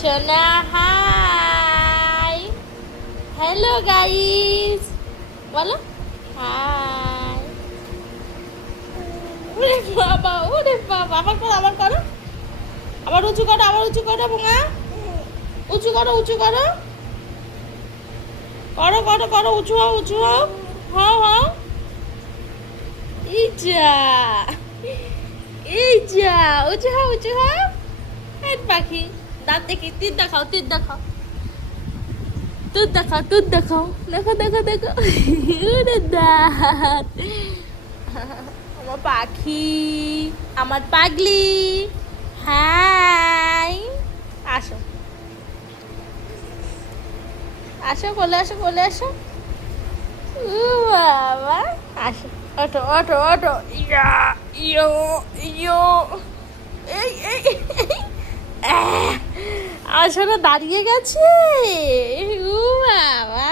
সোনা high, hello guys বলো high. ওরে বাবা, ওরে বাবা, আবার করো, আবার করো, আবার উঁচু করো, আবার উঁচু করো বোঙা, উঁচু করো, উঁচু করো, করো করো করো, উঁচু হও, উঁচু হও, হও হও। এই যা, এই যা, উঁচু হও, উঁচু হও। হেড পাখি, দাঁত দেখি, তীর দেখাও, তীর দেখাও, তুই দেখাও, তুই দেখাও, দেখো দেখো দেখো, ওরে দাঁত। আমার পাখি, আমার পাগলি, হাই। আসো, আসো, কোলে আসো, কোলে আসো। উ বাবা, আসো, ওঠো ওঠো ওঠো, ইয়া ইয়ো ইয়ো, এই এই আসলে দাঁড়িয়ে গেছে। উ বাবা,